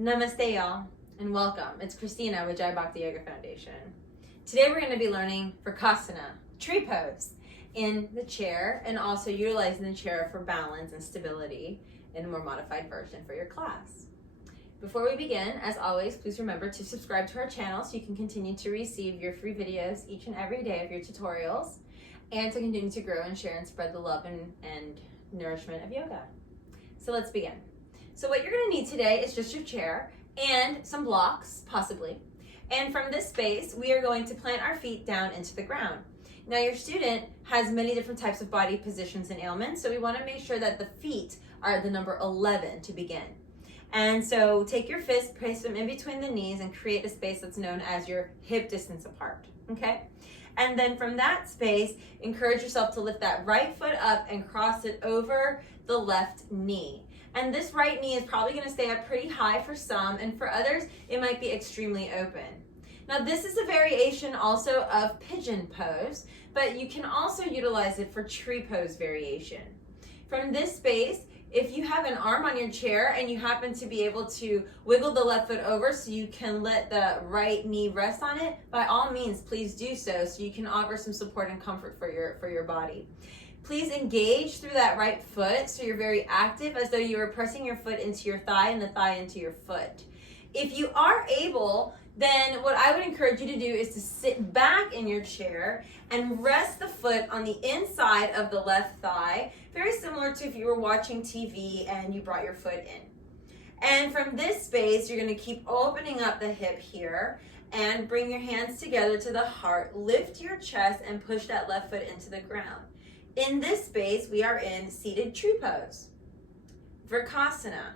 Namaste, y'all, and welcome. It's Christina with Jai Bhakti Yoga Foundation. Today we're going to be learning Vrksasana, tree pose, in the chair, and also utilizing the chair for balance and stability in a more modified version for your class. Before we begin, as always, please remember to subscribe to our channel so you can continue to receive your free videos each and every day of your tutorials, and to continue to grow and share and spread the love and nourishment of yoga. So let's begin. So what you're going to need today is just your chair and some blocks, possibly. And from this space, we are going to plant our feet down into the ground. Now your student has many different types of body positions and ailments, so we want to make sure that the feet are the number 11 to begin. And so take your fists, place them in between the knees, and create a space that's known as your hip distance apart, okay? And then from that space, encourage yourself to lift that right foot up and cross it over the left knee. And this right knee is probably going to stay up pretty high for some, and for others, it might be extremely open. Now this is a variation also of pigeon pose, but you can also utilize it for tree pose variation. From this space, if you have an arm on your chair and you happen to be able to wiggle the left foot over so you can let the right knee rest on it, by all means, please do so you can offer some support and comfort for your body. Please engage through that right foot so you're very active, as though you were pressing your foot into your thigh and the thigh into your foot. If you are able, then what I would encourage you to do is to sit back in your chair and rest the foot on the inside of the left thigh, very similar to if you were watching TV and you brought your foot in. And from this space, you're going to keep opening up the hip here and bring your hands together to the heart, lift your chest, and push that left foot into the ground. In this space, we are in seated tree pose, Vrksasana.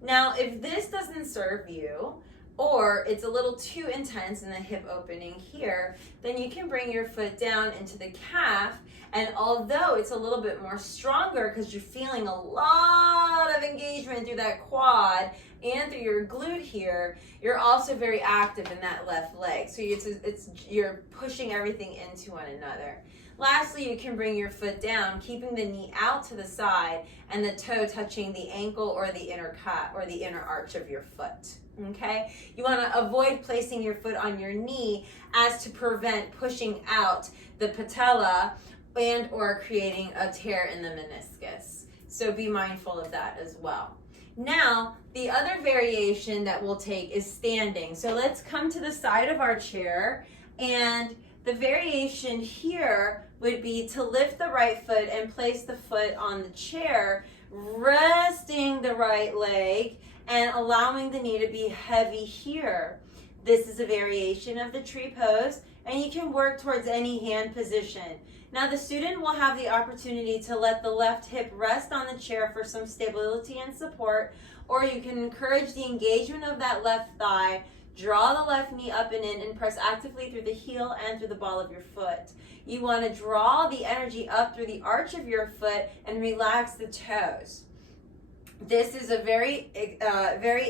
Now, if this doesn't serve you, or it's a little too intense in the hip opening here, then you can bring your foot down into the calf, and although it's a little bit more stronger because you're feeling a lot of engagement through that quad and through your glute here, you're also very active in that left leg. So you're pushing everything into one another. Lastly, you can bring your foot down, keeping the knee out to the side and the toe touching the ankle or the inner calf or the inner arch of your foot. Okay? You want to avoid placing your foot on your knee as to prevent pushing out the patella and or creating a tear in the meniscus. So be mindful of that as well. Now, the other variation that we'll take is standing. So let's come to the side of our chair, and the variation here would be to lift the right foot and place the foot on the chair, resting the right leg and allowing the knee to be heavy here. This is a variation of the tree pose, and you can work towards any hand position. Now the student will have the opportunity to let the left hip rest on the chair for some stability and support, or you can encourage the engagement of that left thigh. Draw the left knee up and in and press actively through the heel and through the ball of your foot. You want to draw the energy up through the arch of your foot and relax the toes. This is a very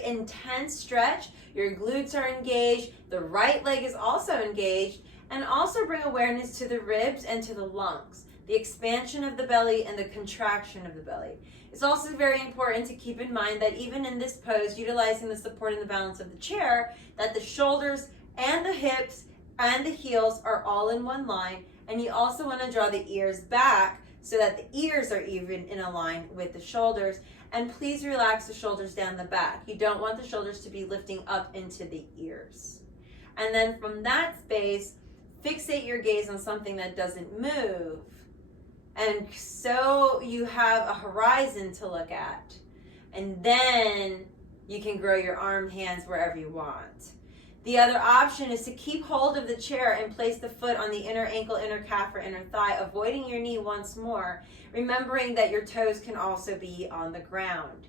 intense stretch. Your glutes are engaged. The right leg is also engaged. And also bring awareness to the ribs and to the lungs, the expansion of the belly and the contraction of the belly. It's also very important to keep in mind that even in this pose, utilizing the support and the balance of the chair, that the shoulders and the hips and the heels are all in one line. And you also want to draw the ears back so that the ears are even in a line with the shoulders. And please relax the shoulders down the back. You don't want the shoulders to be lifting up into the ears. And then from that space, fixate your gaze on something that doesn't move. And so you have a horizon to look at. And then you can grow your arm, hands wherever you want. The other option is to keep hold of the chair and place the foot on the inner ankle, inner calf, or inner thigh, avoiding your knee once more, remembering that your toes can also be on the ground.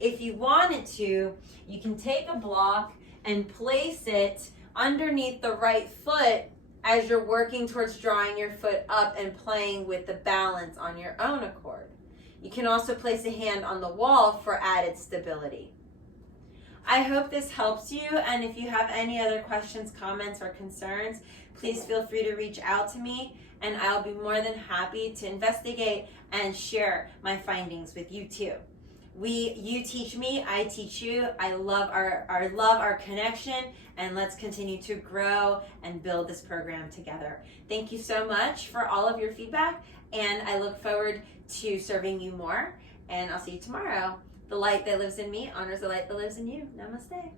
If you wanted to, you can take a block and place it underneath the right foot as you're working towards drawing your foot up and playing with the balance on your own accord. You can also place a hand on the wall for added stability. I hope this helps you, and if you have any other questions, comments, or concerns, please feel free to reach out to me, and I'll be more than happy to investigate and share my findings with you too. You teach me, I teach you. I love our connection, and let's continue to grow and build this program together. Thank you so much for all of your feedback, and I look forward to serving you more, and I'll see you tomorrow. The light that lives in me honors the light that lives in you. Namaste.